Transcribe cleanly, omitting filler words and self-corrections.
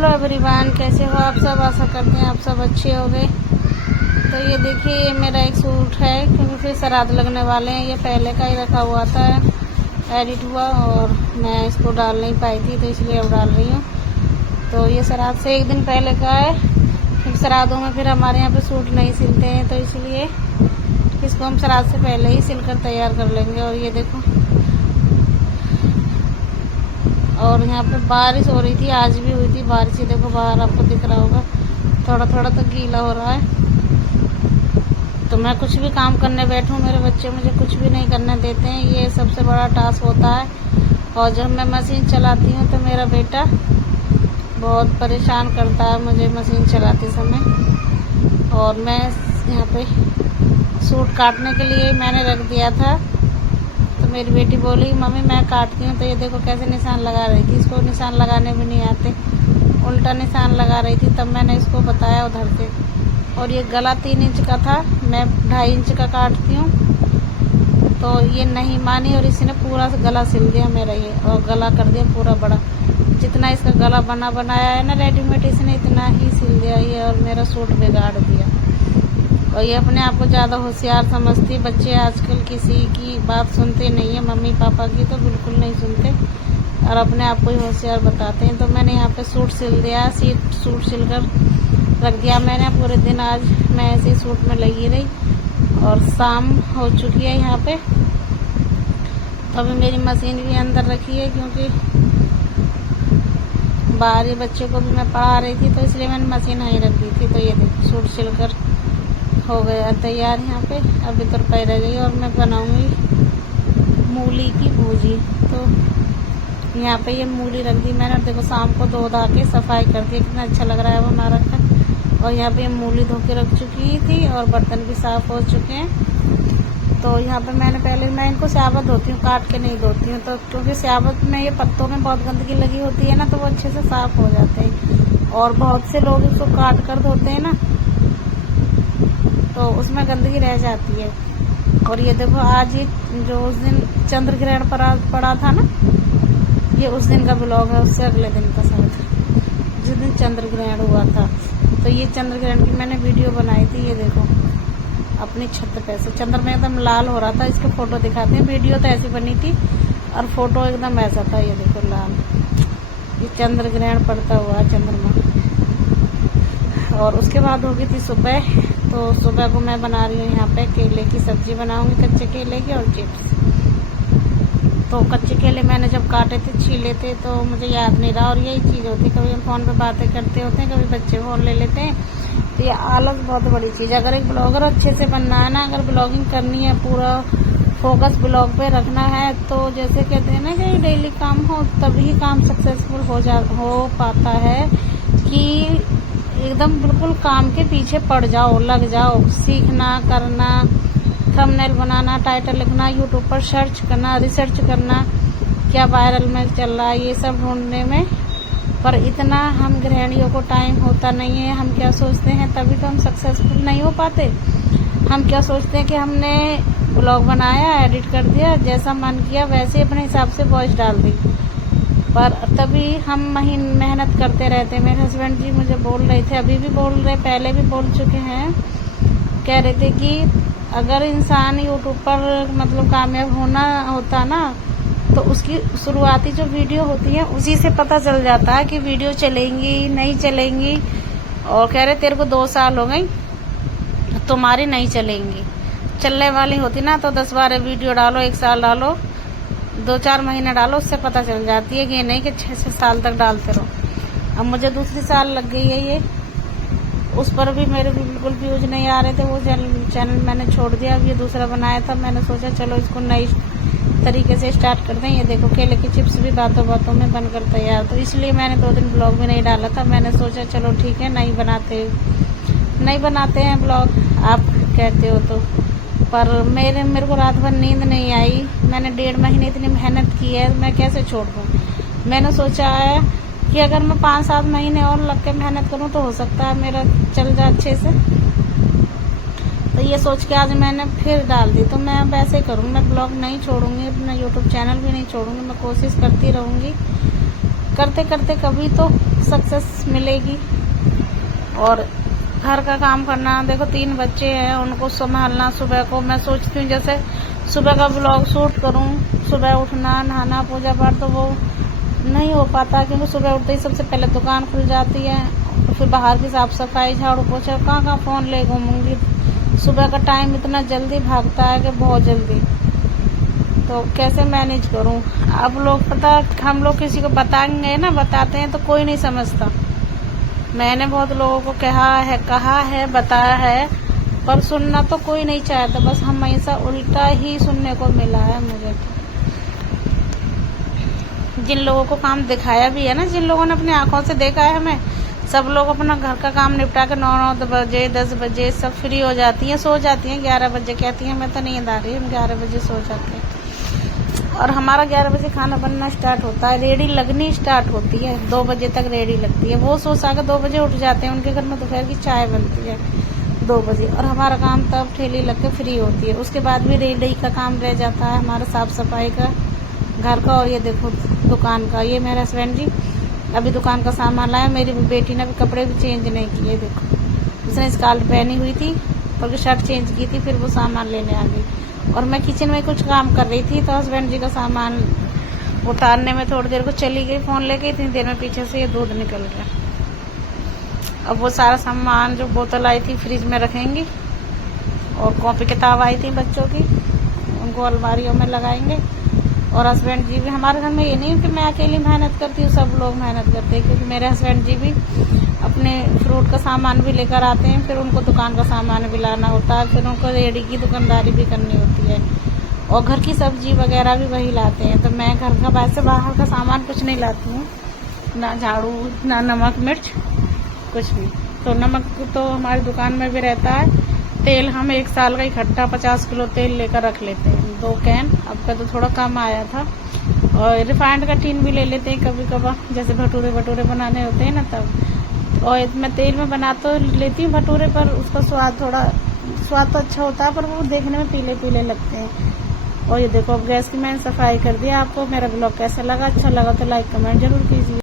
Hello everyone, कैसे हो आप सब। आशा करते हैं आप सब अच्छे हो गए। तो ये देखिए, ये मेरा एक सूट है क्योंकि फिर श्राद्ध लगने वाले हैं। ये पहले का ही रखा हुआ था, एडिट हुआ और मैं इसको डाल नहीं पाई थी तो इसलिए अब डाल रही हूँ। तो ये श्राद्ध से एक दिन पहले का है। फिर श्राद्धों में फिर हमारे यहाँ पे सूट नहीं सिलते हैं तो इसलिए इसको हम श्राद्ध से पहले ही सिलकर तैयार कर लेंगे। और ये देखो, और यहाँ पे बारिश हो रही थी, आज भी हुई थी बारिश। ही देखो बाहर आपको दिख रहा होगा, थोड़ा थोड़ा तो गीला हो रहा है। तो मैं कुछ भी काम करने बैठूँ, मेरे बच्चे मुझे कुछ भी नहीं करने देते हैं। ये सबसे बड़ा टास्क होता है। और जब मैं मशीन चलाती हूँ तो मेरा बेटा बहुत परेशान करता है मुझे मशीन चलाते समय। और मैं यहाँ पे सूट काटने के लिए मैंने रख दिया था, तो मेरी बेटी बोली मम्मी मैं काटती हूँ। तो ये देखो कैसे निशान लगा रही थी। इसको निशान लगाने भी नहीं आते, उल्टा निशान लगा रही थी। तब मैंने इसको बताया उधर से। और ये गला 3 इंच का था, मैं 2.5 इंच का काटती हूँ। तो ये नहीं मानी और इसने पूरा गला सिल दिया मेरा ये, और गला कर दिया पूरा बड़ा। जितना इसका गला बनाया है ना रेडीमेड, इसने इतना ही सिल दिया ये और मेरा सूट बिगाड़ दिया। और ये अपने आप को ज़्यादा होशियार समझती। बच्चे आजकल किसी की बात सुनते नहीं है, मम्मी पापा की तो बिल्कुल नहीं सुनते और अपने आप को ही होशियार बताते हैं। तो मैंने यहाँ पे सूट सिल दिया, सूट सिलकर रख दिया मैंने पूरे दिन। आज मैं ऐसे ही सूट में लगी रही और शाम हो चुकी है यहाँ पे। तो अभी मेरी मशीन भी अंदर रखी है क्योंकि बाहर ही बच्चे को भी मैं पढ़ा रही थी तो इसलिए मैंने मशीन वहीं रख दी थी। तो ये देखो सूट सिलकर हो गया तैयार यहाँ पे। अभी तो रुपये रह गई और मैं बनाऊंगी मूली की भूजी। तो यहाँ पे ये मूली रख दी मैंने। देखो शाम को धो धा के सफाई कर दी, कितना अच्छा लग रहा है वो ना रखा। और यहाँ पे मूली धो के रख चुकी थी और बर्तन भी साफ़ हो चुके हैं। तो यहाँ पे मैं इनको स्याबत धोती हूँ, काट के नहीं धोती हूँ। तो क्योंकि स्याबत में ये पत्तों में बहुत गंदगी लगी होती है ना, तो वो अच्छे से साफ़ हो जाते हैं। और बहुत से लोग इसको काट कर धोते हैं ना, तो उसमें गंदगी रह जाती है। और ये देखो आज ये जो उस दिन चंद्र ग्रहण पड़ा था ना, ये उस दिन का ब्लॉग है, उससे अगले दिन का शायद, जिस दिन चंद्र ग्रहण हुआ था। तो ये चंद्र ग्रहण की मैंने वीडियो बनाई थी। ये देखो अपनी छत पे से चंद्र में एकदम लाल हो रहा था। इसके फोटो दिखाते हैं। वीडियो तो ऐसी बनी थी और फोटो एकदम ऐसा था। ये देखो लाल, ये चंद्र ग्रहण पड़ता हुआ चंद्रमा। और उसके बाद होगी थी सुबह। तो सुबह को मैं बना रही हूँ यहाँ पे केले की सब्जी बनाऊंगी, कच्चे केले की और चिप्स। तो कच्चे केले मैंने जब काटे थे, छीले थे, तो मुझे याद नहीं रहा। और यही चीज़ होती है, कभी हम फ़ोन पे बातें करते होते हैं, कभी बच्चे फ़ोन ले लेते हैं। तो ये आलस बहुत बड़ी चीज़ है। अगर एक ब्लॉगर अच्छे से बनना है ना, अगर ब्लॉगिंग करनी है, पूरा फोकस ब्लॉग पे रखना है, तो जैसे कहते हैं ना कि डेली काम हो तभी काम सक्सेसफुल हो पाता है। कि एकदम बिल्कुल काम के पीछे पड़ जाओ, लग जाओ, सीखना करना, थंबनेल बनाना, टाइटल लिखना, यूट्यूब पर सर्च करना, रिसर्च करना क्या वायरल में चल रहा है, ये सब ढूंढने में। पर इतना हम गृहिणियों को टाइम होता नहीं है। हम क्या सोचते हैं, तभी तो हम सक्सेसफुल नहीं हो पाते। हम क्या सोचते हैं कि हमने ब्लॉग बनाया, एडिट कर दिया, जैसा मन किया वैसे अपने हिसाब से वॉइस डाल दी। पर तभी हम मेहनत करते रहते हैं। मेरे हस्बैंड जी मुझे बोल रहे थे, अभी भी बोल रहे, पहले भी बोल चुके हैं, कह रहे थे कि अगर इंसान यूट्यूब पर मतलब कामयाब होना होता ना, तो उसकी शुरुआती जो वीडियो होती है उसी से पता चल जाता है कि वीडियो चलेंगी नहीं चलेंगी। और कह रहे तेरे को 2 साल हो गई, तुम्हारी नहीं चलेंगी। चलने वाली होती ना तो 10-12 वीडियो डालो, 1 साल डालो, 2-4 महीने डालो, उससे पता चल जाती है कि ये नहीं कि 6-6 साल तक डालते रहो। अब मुझे दूसरी साल लग गई है ये, उस पर भी मेरे बिल्कुल व्यूज नहीं आ रहे थे। वो चैनल मैंने छोड़ दिया। अब ये दूसरा बनाया था, मैंने सोचा चलो इसको नई तरीके से स्टार्ट कर दें। ये देखो केले की चिप्स भी बातों बातों में बनकर तैयार। तो इसलिए मैंने 2 दिन ब्लॉग भी नहीं डाला था। मैंने सोचा चलो ठीक है, नहीं बनाते हैं ब्लॉग, आप कहते हो तो। पर मेरे को रात भर नींद नहीं आई। मैंने 1.5 महीने इतनी मेहनत की है, मैं कैसे छोड़ दूँ। मैंने सोचा है कि अगर मैं 5-7 महीने और लग के मेहनत करूँ तो हो सकता है मेरा चल जाए अच्छे से। तो ये सोच के आज मैंने फिर डाल दी। तो मैं अब ऐसे करूँगी, मैं ब्लॉग नहीं छोड़ूंगी, अपना यूट्यूब चैनल भी नहीं छोड़ूंगी। मैं कोशिश करती रहूँगी करते करते कभी तो सक्सेस मिलेगी। और घर का काम करना, देखो 3 बच्चे हैं, उनको संभालना। सुबह को मैं सोचती हूँ जैसे सुबह का ब्लॉग शूट करूँ, सुबह उठना, नहाना, पूजा पाठ, तो वो नहीं हो पाता क्योंकि सुबह उठते ही सबसे पहले दुकान खुल जाती है, फिर बाहर की साफ सफाई, झाड़ू पोछा, कहाँ फ़ोन ले घूमूंगी। सुबह का टाइम इतना जल्दी भागता है कि बहुत जल्दी, तो कैसे मैनेज करूं। अब लोग पता, हम लोग किसी को बताएंगे ना, बताते हैं तो कोई नहीं समझता। मैंने बहुत लोगों को कहा है, बताया है, पर सुनना तो कोई नहीं चाहता। बस हमेशा उल्टा ही सुनने को मिला है मुझे। जिन लोगों को काम दिखाया भी है ना, जिन लोगों ने अपनी आंखों से देखा है हमें, सब लोग अपना घर का काम निपटा के 9 बजे 10 बजे सब फ्री हो जाती हैं, सो जाती हैं। 11 बजे कहती हैं हमें तो नींद आ रही है, हम 11 बजे सो जाते हैं। और हमारा 11 बजे खाना बनना स्टार्ट होता है, रेडी लगनी स्टार्ट होती है, 2 बजे तक रेडी लगती है। वो सो सा के 2 बजे उठ जाते हैं, उनके घर में दोपहर की चाय बनती है 2 बजे, और हमारा काम तब ठेली लग के फ्री होती है। उसके बाद भी रेडी का काम रह जाता है, हमारा साफ सफाई का, घर का। और ये देखो दुकान का, ये मेरे हस्बैंड जी अभी दुकान का सामान लाया। मेरी बेटी ने भी कपड़े भी चेंज नहीं किए, देखो उसने स्कार्फ पहनी हुई थी और शर्ट चेंज की थी, फिर वो सामान लेने आ गई। और मैं किचन में कुछ काम कर रही थी, तो हस्बैंड जी का सामान उतारने में थोड़ी देर को चली गई फ़ोन लेके, इतनी देर में पीछे से ये दूध निकल गया। अब वो सारा सामान जो बोतल आई थी फ्रिज में रखेंगी, और कॉपी किताब आई थी बच्चों की, उनको अलमारियों में लगाएंगे। और हस्बैंड जी भी, हमारे घर में ये नहीं कि मैं अकेली मेहनत करती हूँ, सब लोग मेहनत करते हैं, क्योंकि मेरे हस्बैंड जी भी अपने फ्रूट का सामान भी लेकर आते हैं, फिर उनको दुकान का सामान भी लाना होता है, फिर उनको रेडी की दुकानदारी भी करनी होती है, और घर की सब्जी वगैरह भी वही लाते हैं। तो मैं घर का वैसे बाहर का सामान कुछ नहीं लाती हूँ, ना झाड़ू, ना नमक मिर्च, कुछ नहीं। तो नमक तो हमारी दुकान में भी रहता है। तेल हम 1 साल का इकट्ठा 50 किलो तेल लेकर रख लेते हैं, 2 कैन। अब का तो थोड़ा कम आया था। और रिफाइंड का टीन भी ले लेते हैं कभी कभार, जैसे भटूरे बनाने होते हैं ना तब। और मैं तेल में बना तो लेती हूँ भटूरे, पर उसका स्वाद तो अच्छा होता है, पर वो देखने में पीले पीले लगते हैं। और ये देखो अब गैस की मैंने सफाई कर दिया। आपको मेरा ब्लॉग कैसा लगा? अच्छा लगा तो लाइक कमेंट जरूर कीजिए।